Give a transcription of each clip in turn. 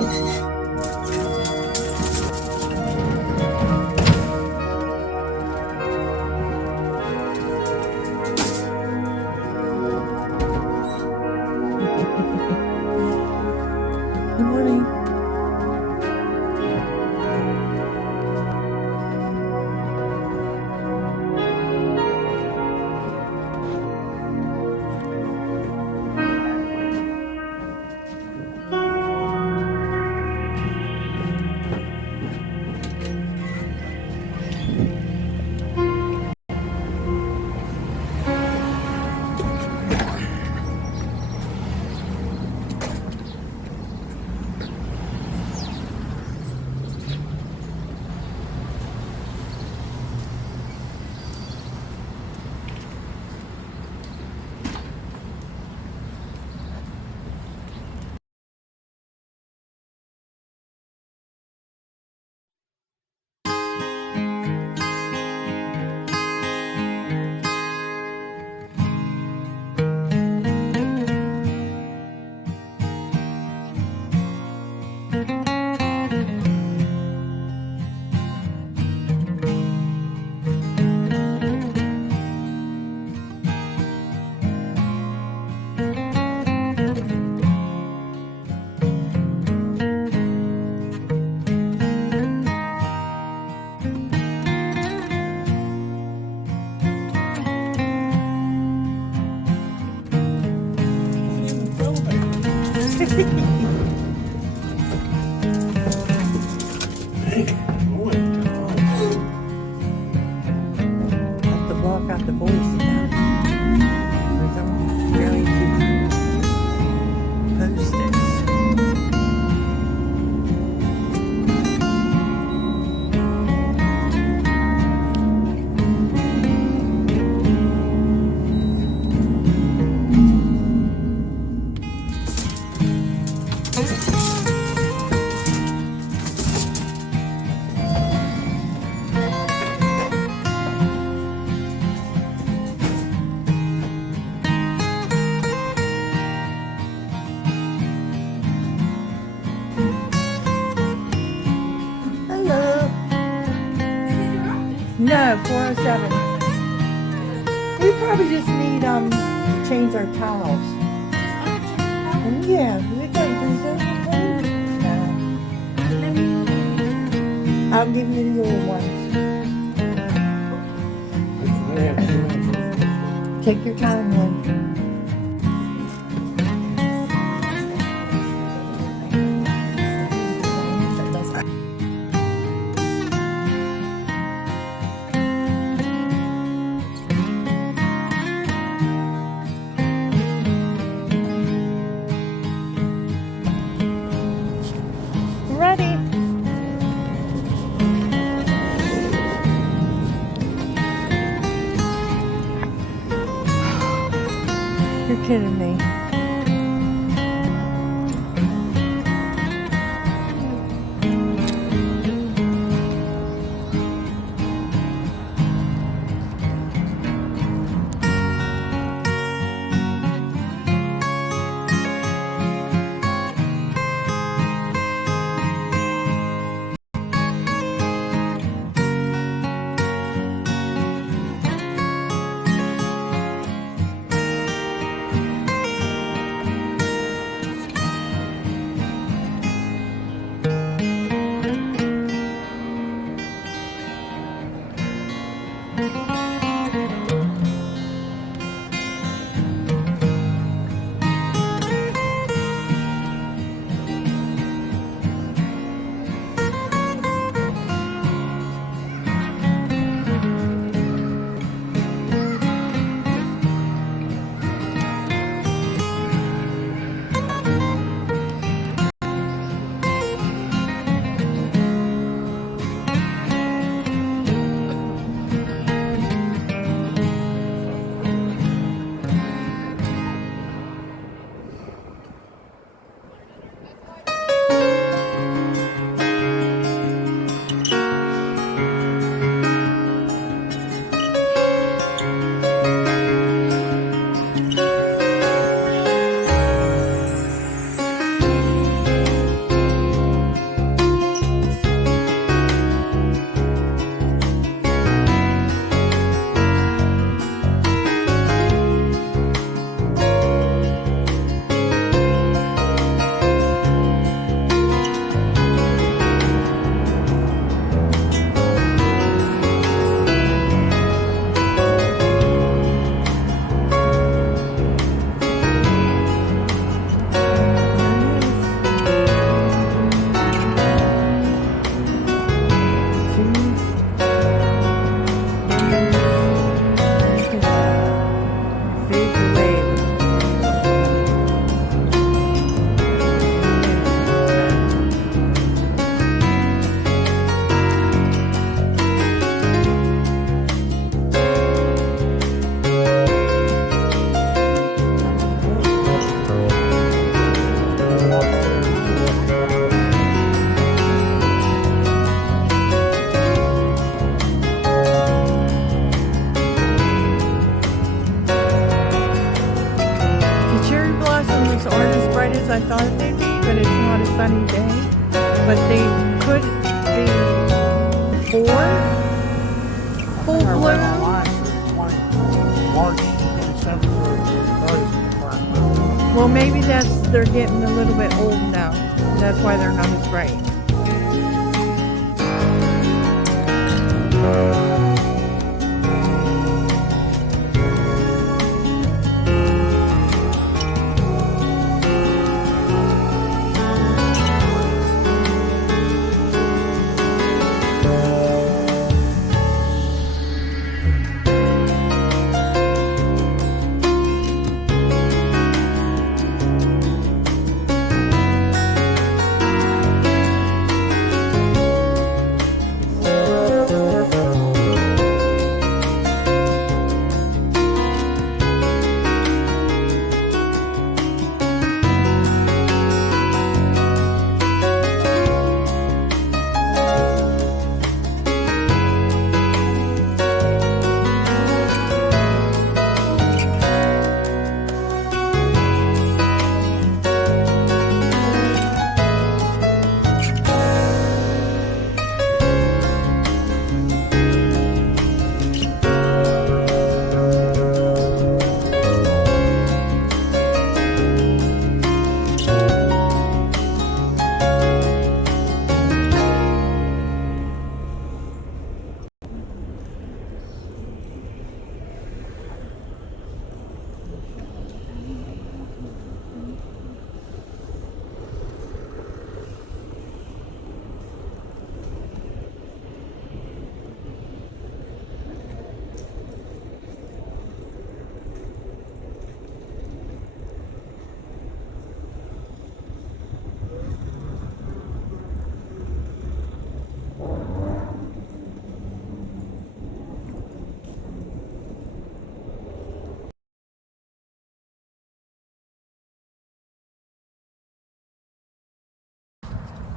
Good morning. Have to block out the voice now. Because I'm going to post this. Hello. No, 407. We probably just need to change our towels. Yeah, we got preservative. No. I'll give you the old ones. Take your time, Lynn. Ready. You're kidding me. but they could be 4 full I read bloom. online, so March, December, Well, maybe they're getting a little bit old now. That's why they're not as bright.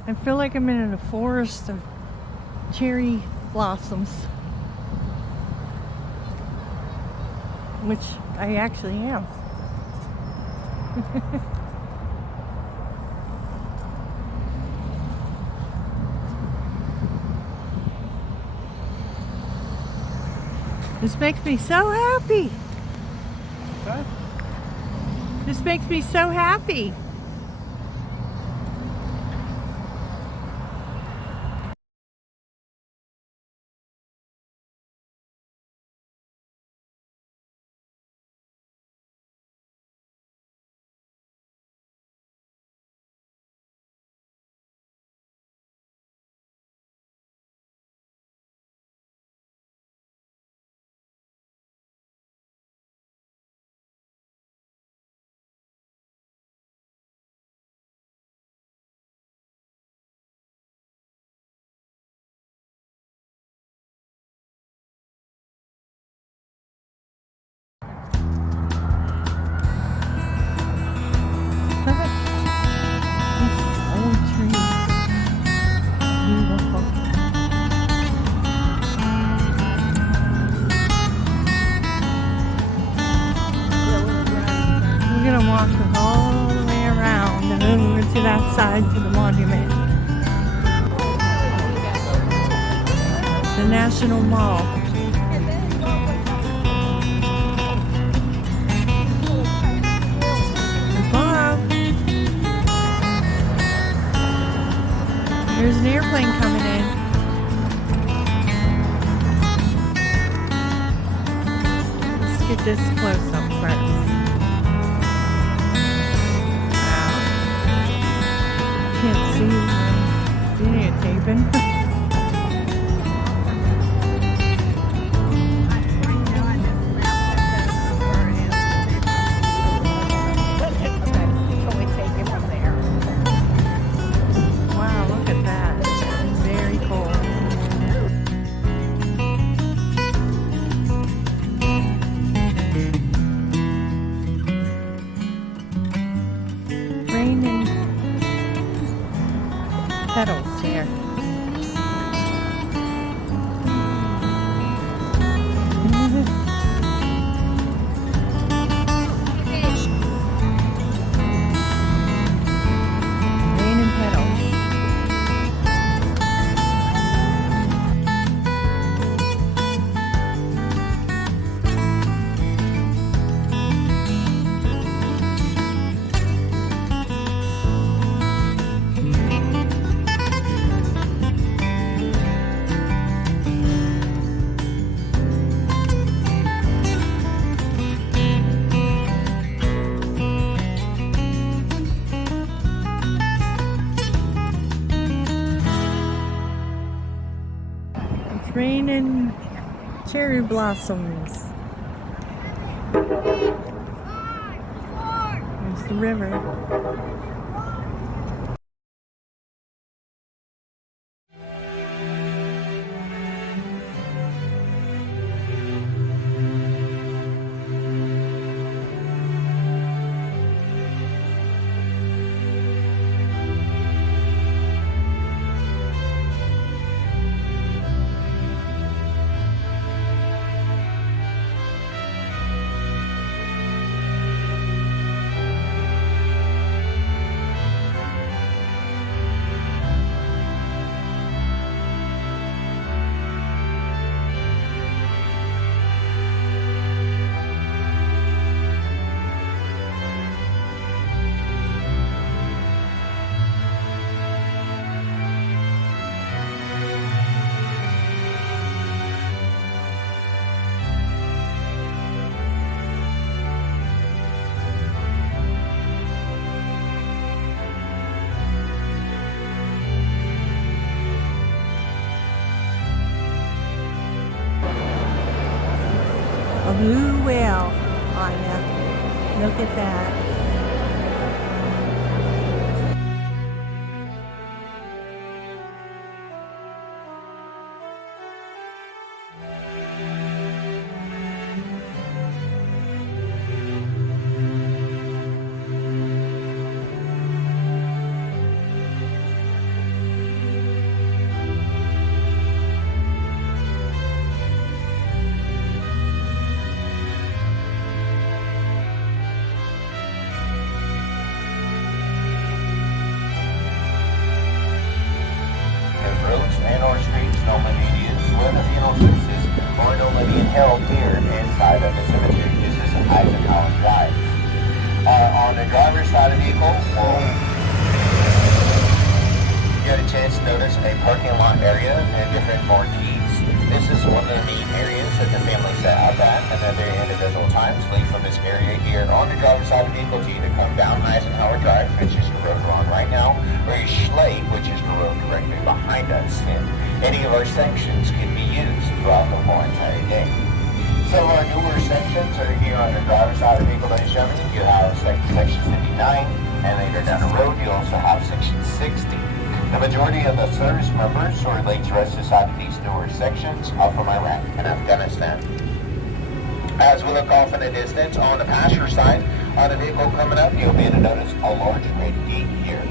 I feel like I'm in a forest of cherry blossoms, which I actually am. This makes me so happy. okay? This makes me so happy. Old tree. Beautiful. We're gonna walk all the way around and over to that side to the monument. The National Mall. Bob. There's an airplane coming in. Let's get this close up first. Wow. Can't see. Videotaping. Wow, look at that. Very cool. Raining petals here. Raining petals. raining cherry blossoms. There's the river. A blue whale, Anya. Look at that. Held here inside of the cemetery. This is Eisenhower Drive. On the driver's side of the vehicle, we'll get a chance to notice a parking lot area and different marquees. This is one of the main areas that the family set up at, and then their individual times leave from this area here on the driver's side of the vehicle to either come down Eisenhower Drive, which is the road we're on right now, or Schley, which is the road directly behind us. And any of our sections can be used throughout the whole entire day. Some of our newer sections are here on the driver's side of the vehicle, ladies and gentlemen. You have section 59, and later down the road, you also have section 60. The majority of the service members who are laid to rest inside of these newer sections are from Iraq and Afghanistan. As we look off in the distance, on the passenger side of the vehicle coming up, you'll be able to notice a large red gate here.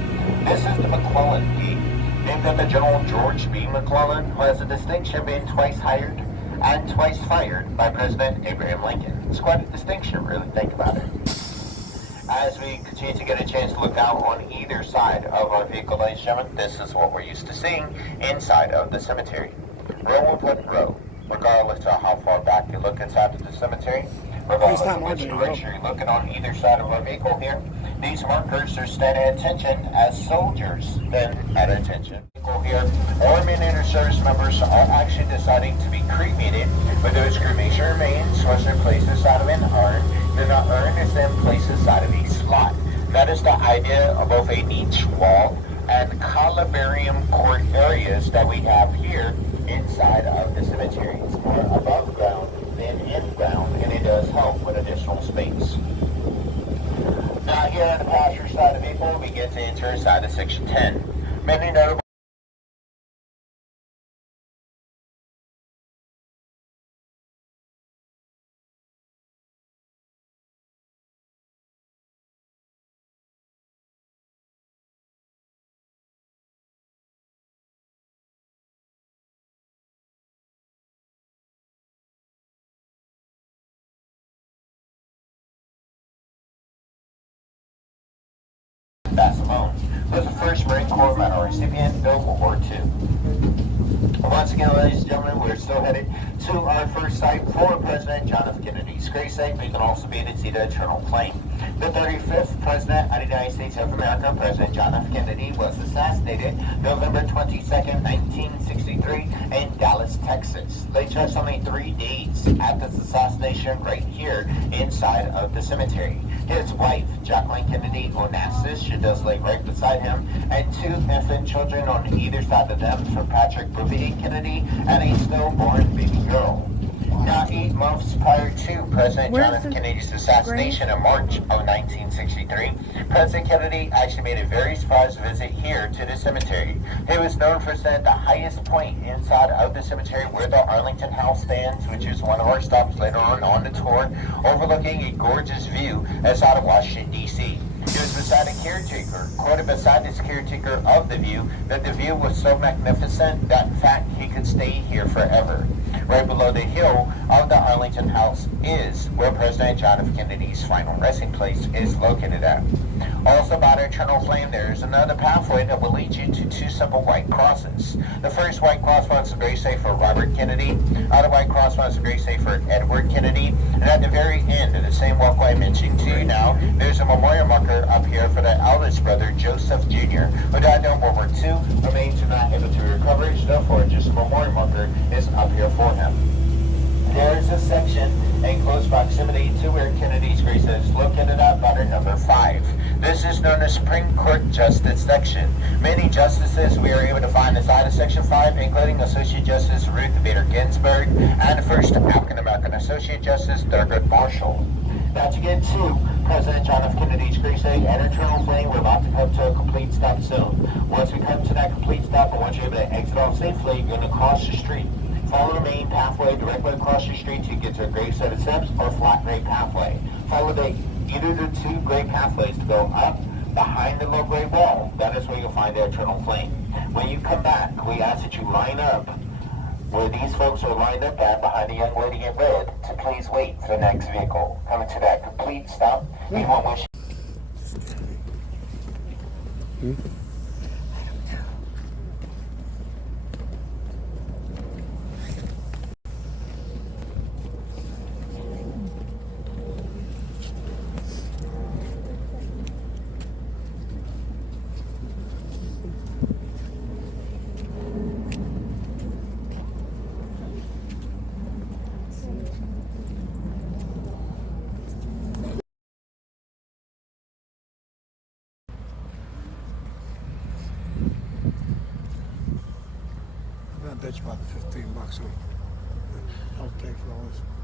This is the McClellan gate, named after General George B. McClellan, who has the distinction of being twice hired and twice fired by President Abraham Lincoln. It's quite a distinction, really, think about it. As we continue to get a chance to look out on either side of our vehicle, ladies and gentlemen, this is what we're used to seeing inside of the cemetery. Row upon row, regardless of how far back you look inside of the cemetery, regardless of which direction you're looking on either side of our vehicle here, these markers are standing at attention as soldiers stand at attention. Here, Army and inter service members are actually deciding to be cremated, but those cremation remains was then placed inside of an urn, then the urn is then placed inside of a slot. That is the idea of both a niche wall and columbarium court areas that we have here inside of the cemetery. It's more above ground than in ground, and it does help with additional space. Now here on the passenger side of the vehicle, we get to enter inside of section 10. Many notable Basilone was the first Marine Corps Medal recipient during World War II. Once again, ladies and gentlemen, we're still headed to our first site for President John F. Kennedy's grave site. We can also be able to see the eternal flame. The 35th President of the United States of America, President John F. Kennedy, was assassinated November 22nd, 1963 in Dallas, Texas. They just only 3 days after this assassination right here inside of the cemetery. His wife, Jacqueline Kennedy Onassis, she does lay right beside him, and 2 infant children on either side of them from Patrick Bruby Jackie Kennedy and a stillborn baby girl. Now, 8 months prior to President Where's John F. the Kennedy's assassination in March of 1963, President Kennedy actually made a very surprise visit here to the cemetery. He was known for staying at the highest point inside of the cemetery where the Arlington House stands, which is one of our stops later on the tour, overlooking a gorgeous view outside of Washington, D.C. He was beside a caretaker, quoted beside this caretaker of the view, that the view was so magnificent that in fact he could stay here forever. Right below the hill of the Arlington House is where President John F. Kennedy's final resting place is located at. Also by the eternal flame, there is another pathway that will lead you to 2 simple white crosses. The first white cross runs to grave site for Robert Kennedy. Other white cross runs to grave site for Edward Kennedy. And at the very end of the same walkway I mentioned to you now, there's a memorial marker up here for the eldest brother, Joseph Jr., who died during World War II, remains not able to recover, therefore just a memorial marker is up here for him. There is a section in close proximity to where Kennedy's grave is located at letter number 5. This is known as Supreme Court Justice Section. Many justices we are able to find inside of Section 5, including Associate Justice Ruth Bader Ginsburg and the first African-American Associate Justice Thurgood Marshall. Now to get to President John F. Kennedy's grave site and eternal flame, we're about to come to a complete stop soon. Once we come to that complete stop, I want you to be able to exit off safely. You're going to cross the street. Follow the main pathway directly across the street to get to a grave set of steps or flat grade pathway. Follow either of the 2 grade pathways to go up behind the low grade wall. That is where you'll find the eternal flame. When you come back, we ask that you line up where these folks are lined up at behind the young lady in red to please wait for the next vehicle. Coming to that complete stop, we won't wish. I'm gonna bet you about $15 a I'll pay for all this.